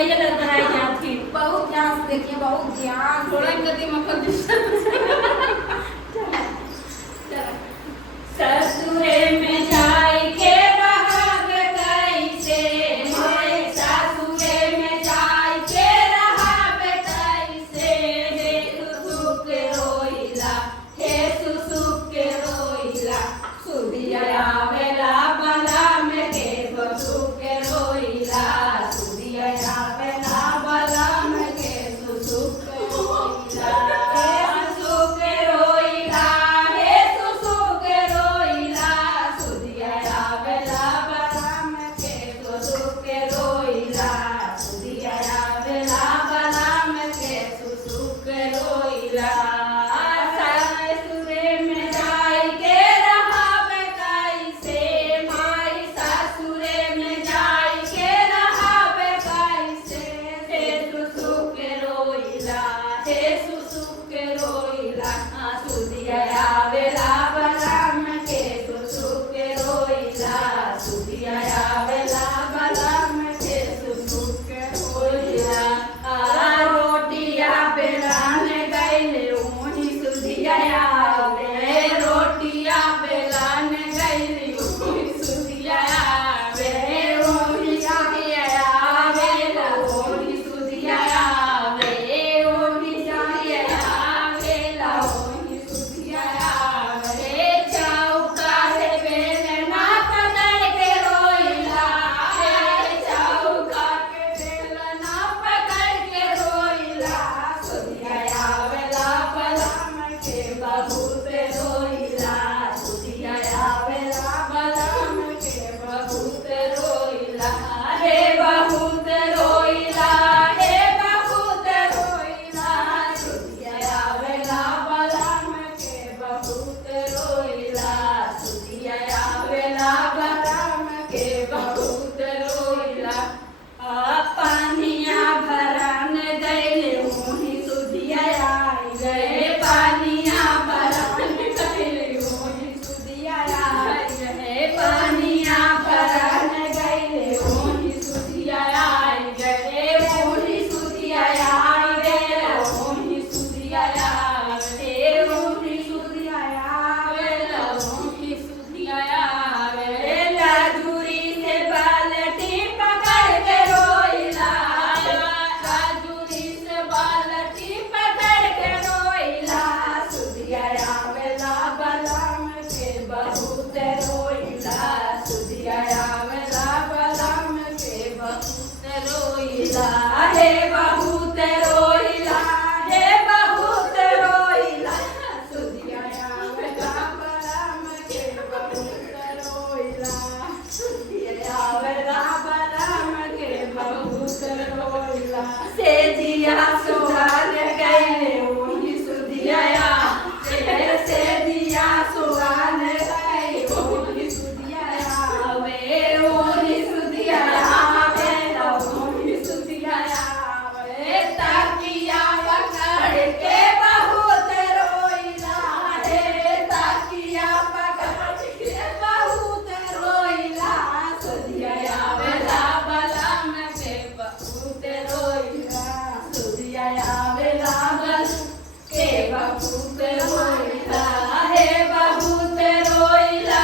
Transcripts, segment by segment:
कहिए लग बनाई जाती बहुत ध्यान से देखिए, बहुत ध्यान से। थोड़ा गति मक्खन ससुरे में जाई के रहब कैसे, हाय ससुरे में जाई के रहब कैसे, हे सुसुक रोइला, हे सुसुक रोइला, सुदिया आवेला बला में के सुसुक रोइला, सुदिया आवेला बला में के सुसुक रोइला, हे सुसुक रोइला, हे सुसुक रोइला, सुदिया आवेला बला में के सुसुक रोइला, सुदिया आवेला बला में के सुसुक रोइला। ससुरे में जाई के रहब कैसे, माई ससुरे में जाई के रहब कैसे, हे सुसुक रोइला, हे सुसुक रोइला, सुदिया आवेला बला में के सुसुक रोइला, सुदिया आवेला बला में के सुसुक रोइला। रोटिया बेलान गइले ओही सुदिया आवे, रोटिया बेलान गइले ओही सुदिया आवे, ओही सुदिया आवेला, ओही सुदिया आवे, ओही सुदिया आवेला, ओही सुदिया आवे। चौका से बेलना पकड़ के रोइला, चौका के बेलना पकड़ के रोइला, सुदिया आवेला बला में के बहुत रोइला, सुदिया आवेला बला में के बहुत रोइला, हे बहुत रोइला, हे बहुत रोइला, सुदिया आवेला बला में के बहुत रोइला, सुदिया आवेला बला में के बहुत रोइला। पानिया भरान गइले ओही सुदिया आई गए, पानिया भरान गइले ओही सुदिया आई गए, पानिया भरान गइले ओही सुदिया आई गए, ओही सुदिया आई गए, ओही सुदिया आई गए, ओही सुदिया आई गए, ओही सुदिया आई गए। लाजुरी से बाल्टी पकड़ के रोइला, लाजुरी से बाल्टी पकड़ के रोइला, सुदिया आवेला बला में के बहुत रोइला, सुदिया आवेला बला में के बहुत रोइला, हे बहुत रोइला, हे बहुत रोइला, सुदिया आवेला बला में के बहुत रोइला, सुदिया आवेला बला में के बहुत रोइला। से जिया सुहान गइले ओही सुदिया आवे, से जिया सुहान गइले ओही सुदिया आवे, ओही सुदिया आवे, ओही सुदिया आवे। तकिया पकड़ के बहुत रोइला, हे तकिया पकड़ के बहुत रोइला, सुदिया आवेला बला में के बहुत रोइला, सुदिया आवेला बला के बहुत रोइला, हे बहुत रोइला,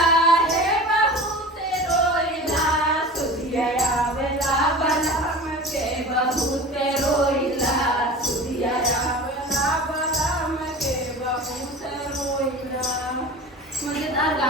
हे बहुत रोइला, सुदिया आवेला बला में के बहुत रोइला, सुदिया आवेला बला में के बहुत रोइला। मुझे गाना